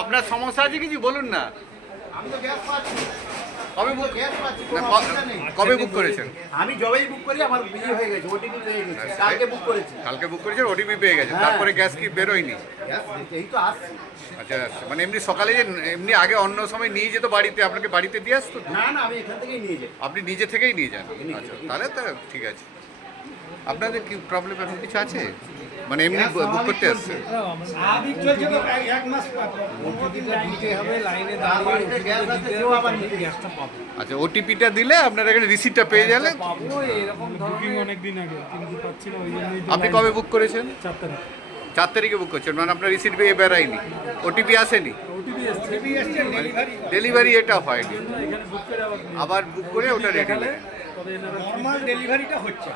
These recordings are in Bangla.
আপনার সমস্যা আছে কিছু বলুন না। কবে বুক করেছেন? আমি যবেই বুক করি আমার বিলি হয়ে গেছে, ওটিপি পেয়ে গেছে। কালকে বুক করেছি। কালকে বুক করেছেন, ওটিপি পেয়ে গেছেন, তারপরে গ্যাস কি বেরোয়নি? এই তো আসছে। আচ্ছা, মানে এমনি সকালে যে এমনি আগে অন্য সময় নিয়ে যেত বাড়িতে, আপনাকে বাড়িতে দিয়ে আসতো? না না, আমি এখান থেকেই নিয়ে যাই। আপনি নিজে থেকেই নিয়ে যান? আচ্ছা, তাহলে তো ঠিক আছে। আপনাদের কি প্রবলেম এখন কিছু আছে, মানে এমনি বুক করতে আসছে? আচ্ছা, ওটিপিটা দিলে আপনারা এখানে রিসিপ্টটা পেয়ে গেলে। আপনি কবে বুক করেছেন? 4 তারিখে বুক করছেন, মানে আপনার রিসিপ্ট পেয়ে বেরায়নি, ওটিপি আসেনি, ডেলিভারি এটা হয়নি, আবার বুক করে ওটা রেডি। নরমাল ডেলিভারিটা হচ্ছে,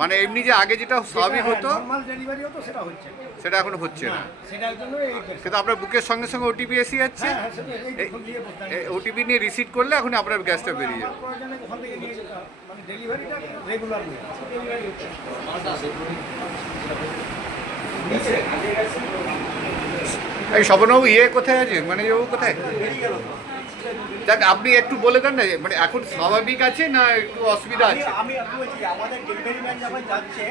মানে এমনি যে আগে যেটা স্বাভাবিক হতো নরমাল ডেলিভারি হতো সেটা হচ্ছে সেটা এখনো হচ্ছে না। সেটার জন্য কিন্তু আপনার বুকের সঙ্গে সঙ্গে ওটিপি এসে যাচ্ছে, ওটিপি নিয়ে রিসিট করলে এখন আপনার গ্যাসটা বেরিয়ে যাবে। ওখান থেকে নিয়ে যেতে হবে, মানে ডেলিভারিটা রেগুলার নেই। এই স্বপনবাবু কোথায় আছে, মানে কোথায়? দেখ, আপনি একটু বলে দেন না, মানে এখন স্বাভাবিক আছে না একটু অসুবিধা আছে? আমি বলছি আমাদের ডেলিভারি ম্যান যখন যাচ্ছে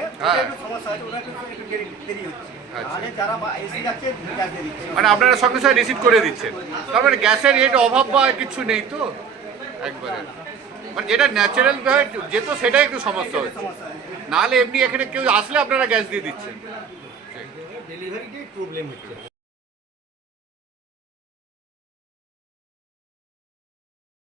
একটু সমস্যা আছে, ওরা একটু দেরি হচ্ছে। আগে যারা এসে যাচ্ছে গ্যাস দিয়ে দিচ্ছে, মানে আপনারা সঙ্গে সঙ্গে রিসিভ করে দিচ্ছেন, তার মানে গ্যাসের রেট অভাব বা কিছু নেই তো একবারে, মানে যেটা ন্যাচারাল যেত সেটাই একটু সমস্যা হচ্ছে, নাহলে এমনি এখানে কেউ আসলে আপনারা গ্যাস দিয়ে দিচ্ছেন। ডেলিভারিটাই প্রবলেম হচ্ছে।